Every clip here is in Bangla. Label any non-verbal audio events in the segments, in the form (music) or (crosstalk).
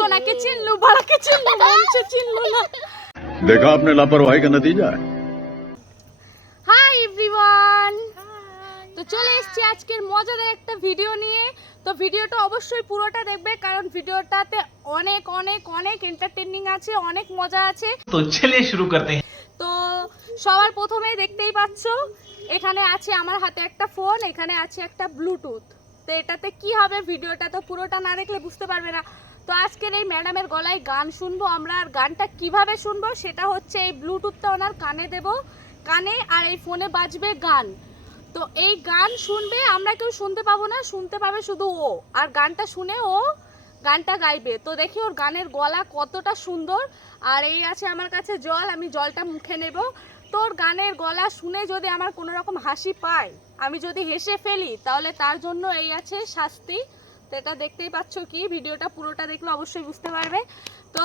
সোনাকে চিনলু বাড়াকে চিনলু মাংসে চিনলু না। দেখা আপনি লাপরওয়াহি কা নতিজা হাই এভরিওয়ান তো চলে এসেছি আজকের মজাদার একটা ভিডিও নিয়ে। তো ভিডিওটা অবশ্যই পুরোটা দেখবে কারণ ভিডিওটাতে অনেক অনেক অনেক এন্টারটেইনিং আছে অনেক মজা আছে। তো চলে শুরু করতে তো সবার প্রথমে দেখতেই পাচ্ছ এখানে আছে আমার হাতে একটা ফোন এখানে আছে একটা ব্লুটুথ তো এটাতে কি হবে ভিডিওটা তো পুরোটা না দেখলে বুঝতে পারবে না। তো আজকের এই ম্যাডামের গলায় গান শুনব আমরা, আর গানটা কীভাবে শুনব সেটা হচ্ছে এই ব্লুটুথটা ওনার কানে দেব, কানে আর এই ফোনে বাজবে গান। তো এই গান শুনবে, আমরা কেউ শুনতে পাবো না, শুনতে পাবে শুধু ও। আর গানটা শুনে ও গানটা গাইবে। তো দেখি ওর গানের গলা কতটা সুন্দর। আর এই আছে আমার কাছে জল, আমি জলটা মুখে নেব। তোর গানের গলা শুনে যদি আমার কোনো রকম হাসি পায়, আমি যদি হেসে ফেলি, তাহলে তার জন্য এই আছে শাস্তি। তো এটা দেখতেই পাচ্ছ কি? ভিডিওটা পুরোটা দেখলে অবশ্যই বুঝতে পারবে। তো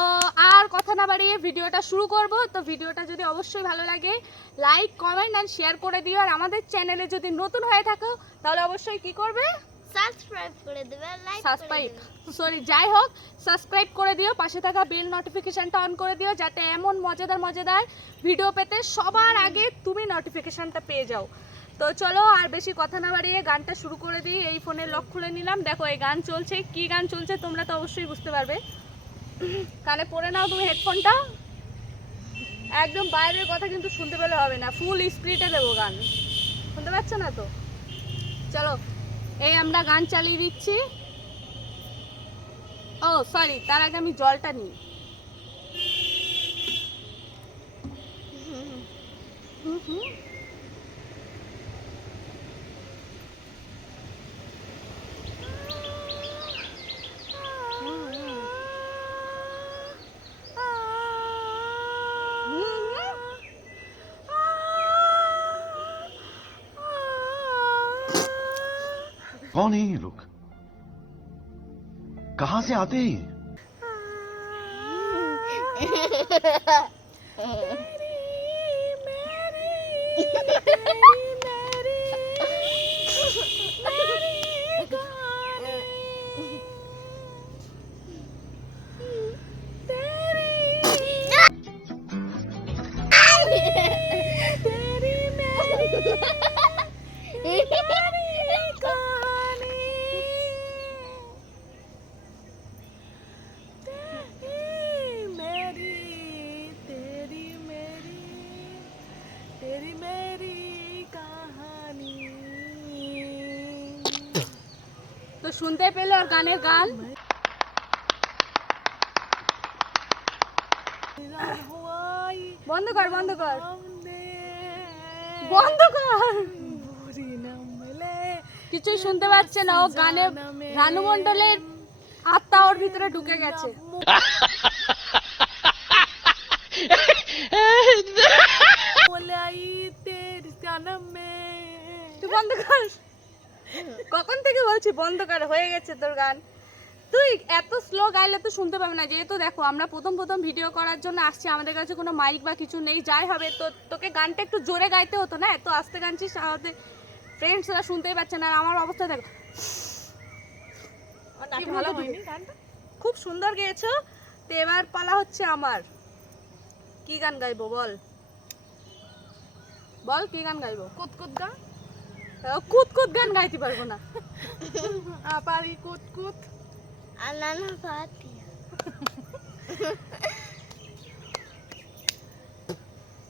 আর কথা না বাড়িয়ে ভিডিওটা শুরু করব। তো ভিডিওটা যদি অবশ্যই ভালো লাগে লাইক কমেন্ট অ্যান্ড শেয়ার করে দিও। আর আমাদের চ্যানেলে যদি নতুন হয়ে থাকো তাহলে অবশ্যই কি করবে? সাবস্ক্রাইব করে দেবে লাইক সাবস্ক্রাইব সরি যাই হোক সাবস্ক্রাইব করে দিও। পাশে থাকা বেল নোটিফিকেশনটা অন করে দিও যাতে এমন মজাদার মজাদার ভিডিও পেতে সবার আগে তুমি নোটিফিকেশনটা পেয়ে যাও। তো চলো আর বেশি কথা না বাড়িয়ে গানটা শুরু করে দিই। এই ফোনের লক খুলে নিলাম। দেখো, এই গান চলছে। কি গান চলছে তোমরা তো অবশ্যই বুঝতে পারবে। কানে পরে নাও তুমি হেডফোনটা একদম বাইরের কথা কিন্তু শুনতে পেলে হবে না। ফুল স্পিডে দেবো গান। শুনতে পাচ্ছ না তো? চলো, এই আমরা গান চালিয়ে দিচ্ছি। ও সরি তার আগে আমি জলটা নিই। হুম হুম। कौन है ये लोग कहाँ से आते हैं ये? তো শুনতে পেলে ওর গানের গান। বন্ধ কর বন্ধ কর। বন্ধ কর। কিছুই শুনতে পাচ্ছে না। ও গানে রানু মণ্ডলের আত্মা ওর ভিতরে ঢুকে গেছে। (laughs) তুই বন্ধ কর। কখন থেকে বলছি বন্ধ কর হয়ে গেছে তোর গান। তুই এত স্লো গাইলে তো শুনতে পাবে না। যেহেতু দেখো আমরা প্রথম প্রথম ভিডিও করার জন্য আসছি আমাদের কাছে কোনো মাইক বা কিছু নেই। যাই হবে তো তোকে গানটা একটু জোরে গাইতে হতো না? এত আস্তে গানছিস আমাদের ফ্রেন্ডসরা শুনতেই পাচ্ছে না। আর আমার অবস্থা দেখো। কি ভালো হয়নি গানটা? খুব সুন্দর গেয়েছো। তো এবার পালা হচ্ছে আমার। কি গান গাইবো বল? বল কি গান গাইবো? কুত কুত গা কুত কুত গান গাইতে পারব না। (laughs) পারি কুত কুত। আনানা পাতি।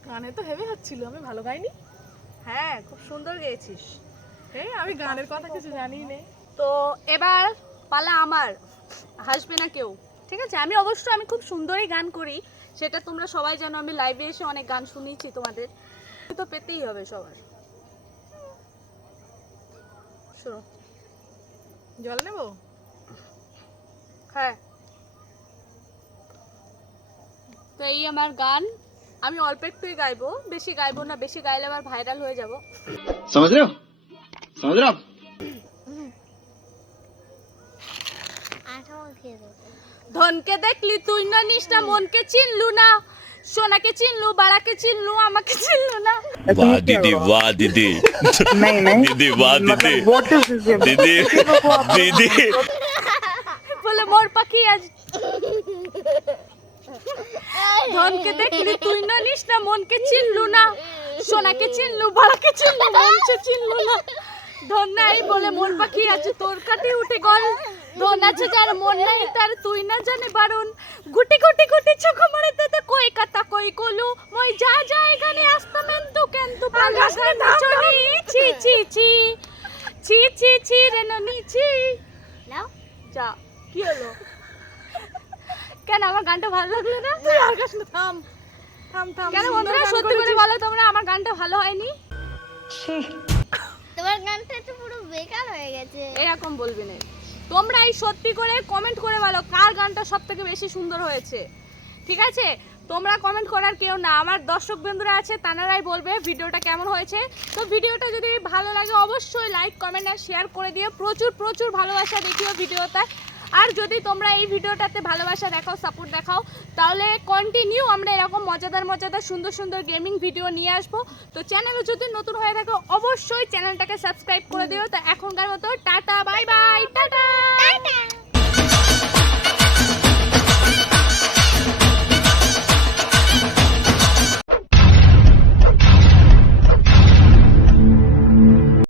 গানে তো হেভি হচ্ছিল আমি ভালো গাইনি। হ্যাঁ খুব সুন্দর গেয়েছিস। হ্যাঁ আমি গানের কথা কিছু জানি নে। তো এবার পালা আমার হাসবে না কেউ। ঠিক আছে আমি অবশ্য আমি খুব সুন্দরই গান করি সেটা তোমরা সবাই জানো আমি লাইভে এসে অনেক গান শুনিয়েছি তোমাদের। তো পেতেই হবে সবার। সরো জল নেব? হ্যাঁ। তো এই আমার গান। আমি অল্প একটুই গাইবো বেশি গাইবো না বেশি গাইলে আমার ভাইরাল হয়ে যাব। ধনকে দেখলি তুই না নিস না মনকে চিনলু না। সোনাকে চিনলু বাড়াকে চিনলু আমাকে চিনলু না वाह दीदी वाह दीदी नहीं नहीं दीदी वाह दीदी मतलब what is this दीदी दीदी বলে মোর পাখি আজ ধনকে দেখলি তুই না নিস না মনকে চিনলু না সোনাকে চিনলু বাড়াকে চিনলু মনকে চিনলু না ধন নাই বলে মন পাখি আছে তোর কাটে উঠে গল। ধন আছে যার মন নাই তার তুই না জানে বারণ। গুটি গুটি গুটি চোখ মারে তেতে কই কাতা কই কলু। মই যা যা এখানে আসতামেন তো কেন্তু পালাস না চলি ছি ছি ছি। ছি ছি ছি রে ননি ছি। নাও। যা। কি হলো? কেন আমার গানটা ভালো লাগল না? তুই না থাম থাম থাম কেন বন্ধুরা সত্যি করে। বলো তোমরা আমার গানটা ভালো হয়নি? গানটা তো পুরো বেকার হয়ে গেছে। এরকম বলবি না। তোমরা এই সত্যি করে কমেন্ট করে বলো, কার গানটা সব থেকে বেশি সুন্দর হয়েছে? ঠিক আছে? তোমরা কমেন্ট করার কেউ না। আমার দর্শক বন্ধুরা আছে, তানারাই বলবে ভিডিওটা কেমন হয়েছে। তো ভিডিওটা যদি ভালো লাগে, অবশ্যই লাইক কমেন্ট আর শেয়ার করে দিও। প্রচুর প্রচুর ভালোবাসা দেখিও ভিডিওতে। আর যদি তোমরা এই ভিডিওটাতে ভালোবাসা দেখাও সাপোর্ট দেখাও, তাহলে কন্টিনিউ আমরা এরকম মজাদার মজাদার সুন্দর সুন্দর গেমিং ভিডিও নিয়ে আসব। তো চ্যানেলে যদি নতুন হয়ে থাকো, অবশ্যই চ্যানেলটাকে সাবস্ক্রাইব করে দিও। তো এখনকার মতো টাটা বাই বাই